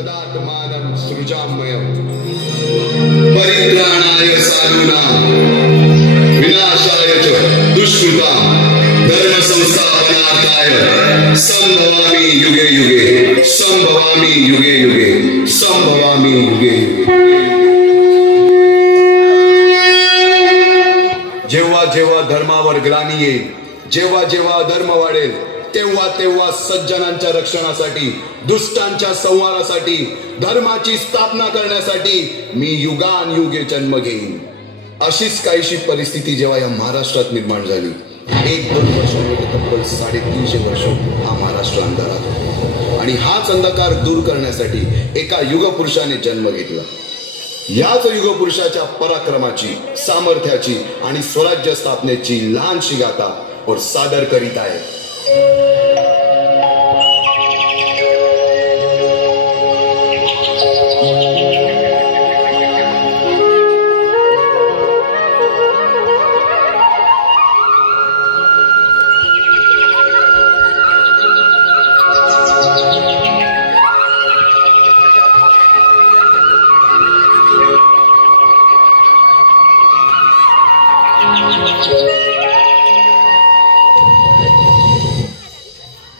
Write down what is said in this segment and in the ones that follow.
तदात्मानं सृजाम्यहं परित्राणाय साधूनां विनाशाय च दुष्कृतां धर्म संस्थापनार्थाय संभवामि युगे युगे संभवामि युगे युगे संभवामि युगे युगे। जेव्हा जेव्हा धर्मावर ग्लानी येईल, जेव्हा जेव्हा अधर्म वाढेल, तेव्हा तेव्हा सज्जनांच्या रक्षणासाठी, दुष्टांच्या संहारासाठी, धर्माची स्थापना करण्यासाठी मी युगानुयुगे जन्म घेईन। अशीच काहीशी परिस्थिती जेव्हा या महाराष्ट्रात निर्माण झाली, 1-2 वर्षांमध्ये तब्बल 350 वर्ष हा महाराष्ट्र अंधारात होता आणि हाच अंधकार दूर करण्यासाठी एका युगपुरुषाने जन्म घेतला। याच युगपुरुषाच्या पराक्रमाची, सामर्थ्याची आणि स्वराज्य स्थापनेची लहानशी गाथा और सादर करीत आहे।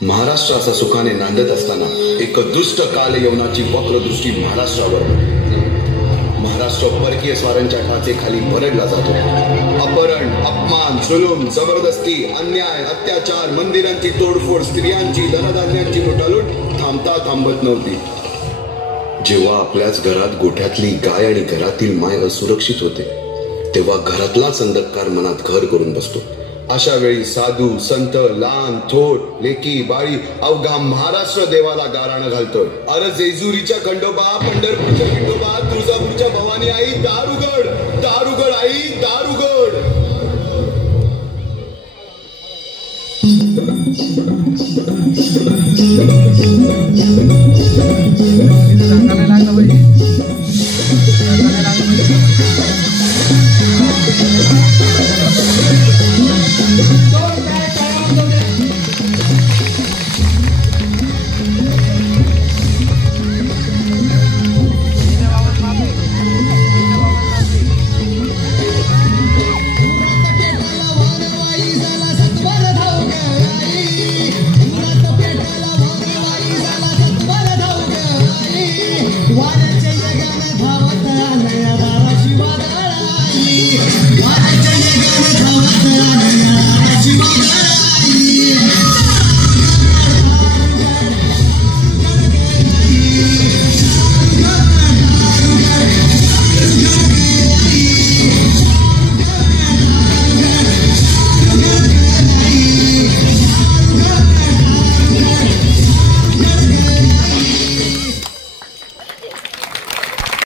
महाराष्ट्र असा सुखाने नांदत असताना एक दुष्ट काल यवनाची वक्रदृष्टी महाराष्ट्रावर। महाराष्ट्र परकीय स्वारांच्या टाचेखाली भरडला जातो। अपहरण, अपमान, जुलूम, जबरदस्ती, अन्याय, अत्याचार, मंदिरांची तोडफोड, स्त्रियांची, धनधान्यांची लुटालूट थांबता थांबत नव्हती। जेव्हा आपल्याच घरात गोठ्यातली गाय आणि घरातील माय असुरक्षित होते, तेव्हा घरातलाच अंधकार मनात घर करून बसतो। अशा वेळी साधू, संत, लहान, थोर, लेकी, बाळी अवघा महाराष्ट्र देवाला गाराणं घालतोय। अरे जेजुरीच्या खंडोबा, पंढरपूरच्या खंडोबा, तुळजापूरच्या भवानी आई, दारुगड, दारुगड आई, दारुगड।